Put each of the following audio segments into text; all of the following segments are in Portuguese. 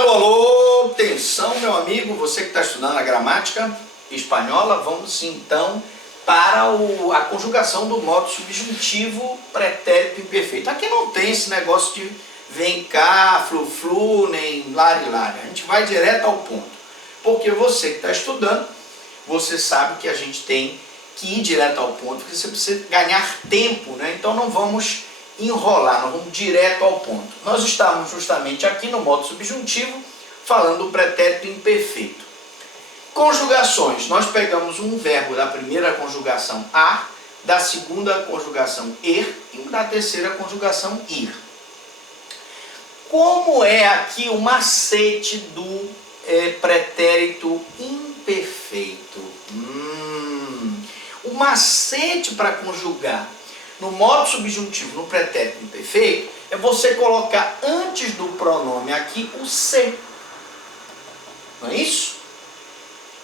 Alô, alô, atenção meu amigo, você que está estudando a gramática espanhola, vamos então para a conjugação do modo subjuntivo pretérito imperfeito. Aqui não tem esse negócio de vem cá, flu-flu, nem lari-lari, a gente vai direto ao ponto. Porque você que está estudando, você sabe que a gente tem que ir direto ao ponto, porque você precisa ganhar tempo, né? Então não vamos enrolar, nós vamos direto ao ponto. Nós estamos justamente aqui no modo subjuntivo, falando do pretérito imperfeito. Conjugações, nós pegamos um verbo da primeira conjugação a, da segunda conjugação er e da terceira conjugação ir. Como é aqui o macete do pretérito imperfeito? O macete para conjugar no modo subjuntivo, no pretérito imperfeito, é você colocar antes do pronome aqui o se. Não é isso?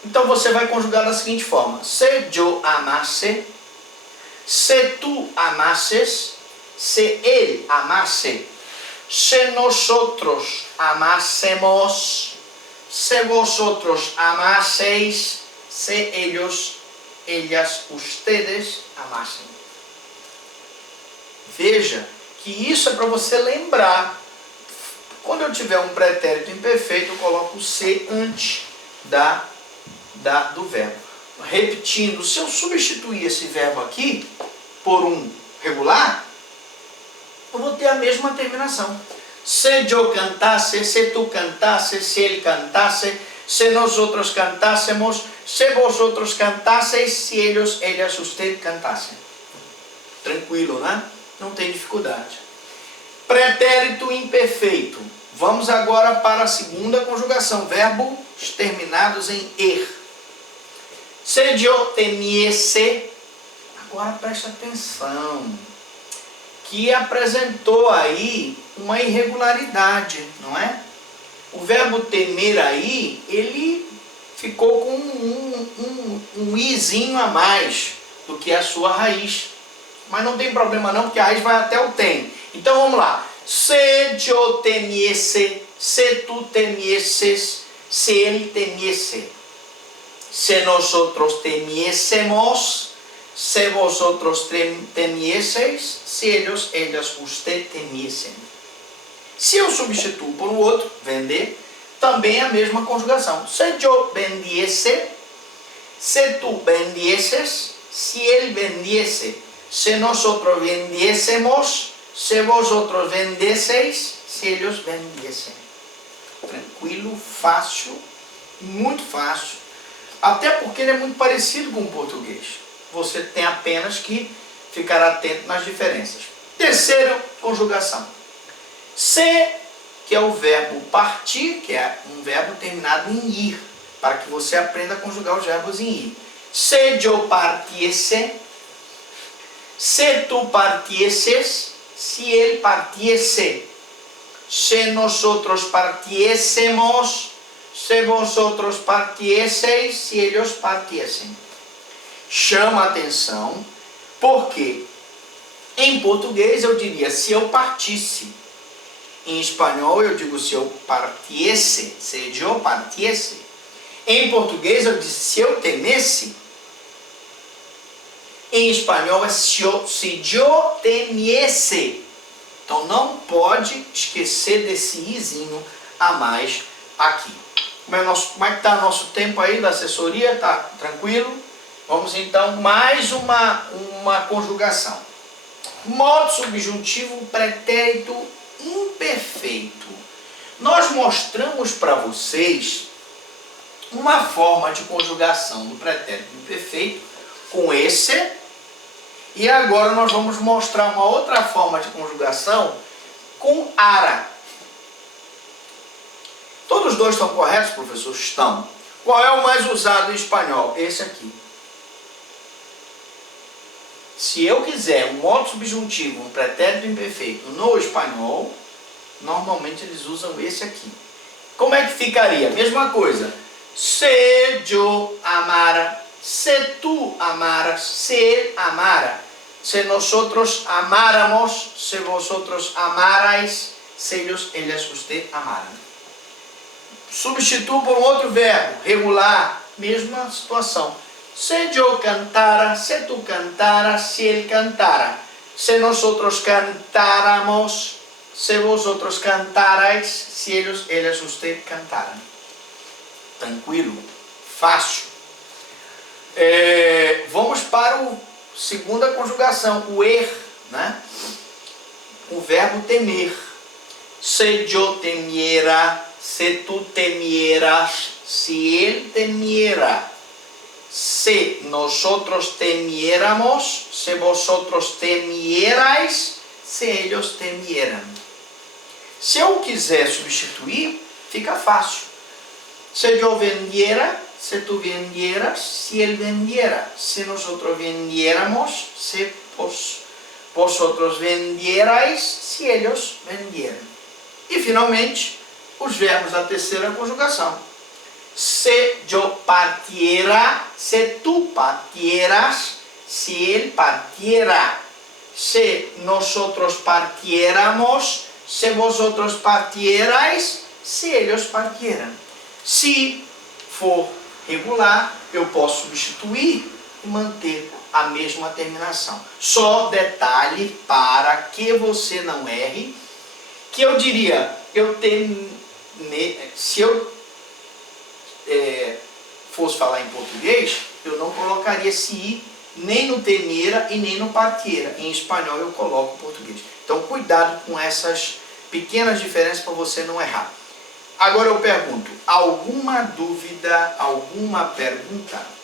Então você vai conjugar da seguinte forma: se yo amase, se tu amases, se él amase, se nosotros amásemos, se vosotros amaseis, se ellos, ellas, ustedes amassem. Veja que isso é para você lembrar. Quando eu tiver um pretérito imperfeito, eu coloco o se antes do verbo. Repetindo, se eu substituir esse verbo aqui por um regular, eu vou ter a mesma terminação. Se yo cantase, se tu cantase, se ele cantase, se nosotros cantásemos, se vosotros cantaseis, se ellos, ellas, usted cantassem. Tranquilo, né? Não tem dificuldade. Pretérito imperfeito. Vamos agora para a segunda conjugação. Verbos terminados em er. Se yo temiese. Agora preste atenção. Que apresentou aí uma irregularidade, não é? O verbo temer aí, ele ficou com um izinho a mais do que a sua raiz. Mas não tem problema não, porque a raiz vai até o tem. Então vamos lá. Se yo temiese, se tu temieses, se ele temiese. Se nosotros temiésemos, se vosotros temieseis, se ellos, ellas, usted temiesen. Se eu substituo por o outro, vender, também é a mesma conjugação. Se yo vendiese, se tu vendieses, se ele vendiese, se nosotros vendiésemos, se vosotros vendesseis, se ellos vendiesen. Tranquilo, fácil, muito fácil. Até porque ele é muito parecido com o português. Você tem apenas que ficar atento nas diferenças. Terceira conjugação. Se, que é o verbo partir, que é um verbo terminado em ir, para que você aprenda a conjugar os verbos em ir. Se yo partiese, se tu partieses, se ele partiese, se nosotros partiésemos, se vosotros partieseis, se ellos partiesen. Chama a atenção, porque em português eu diria se eu partisse. Em espanhol eu digo se eu partiesse, se yo partiese. Em português eu disse se eu temesse. Em espanhol é se yo temiese. Então não pode esquecer desse izinho a mais aqui. Como é que está nosso tempo aí da assessoria? Tá tranquilo? Vamos então mais uma conjugação. Modo subjuntivo pretérito imperfeito. Nós mostramos para vocês uma forma de conjugação do pretérito imperfeito com esse. E agora nós vamos mostrar uma outra forma de conjugação com ara. Todos os dois estão corretos, professor? Estão. Qual é o mais usado em espanhol? Esse aqui. Se eu quiser um modo subjuntivo, um pretérito imperfeito no espanhol, normalmente eles usam esse aqui. Como é que ficaria? Mesma coisa. Se yo amara, se tu amaras, se él amara, se nosotros amáramos, se vosotros amarais, se ellos, ellas, usted amaran. Substituo por um outro verbo, regular, mesma situação. Se eu cantara, se tu cantara, se ele cantara. Se nosotros cantáramos, se vosotros cantarais, se eles, usted cantaram. Tranquilo, fácil. Vamos para a segunda conjugação, o né? O verbo temer. Se eu temiera, se tu temieras, se ele temiera, se nosotros temiéramos, se vosotros temierais, se ellos temieran. Se eu quiser substituir, fica fácil. Se eu vendiera, se tu vendieras, se ele vendiera. Se nosotros vendiéramos, se vosotros vendierais, se ellos vendieran. E finalmente, os verbos da terceira conjugação. Se eu partiera, se tu partieras, se ele partiera. Se nosotros partiéramos, se vosotros partierais, se ellos partieran. Se for regular, eu posso substituir e manter a mesma terminação. Só detalhe para que você não erre, que eu diria, se eu fosse falar em português, eu não colocaria esse i nem no temera e nem no partiera. Em espanhol eu coloco português. Então cuidado com essas pequenas diferenças para você não errar. Agora eu pergunto, alguma dúvida, alguma pergunta?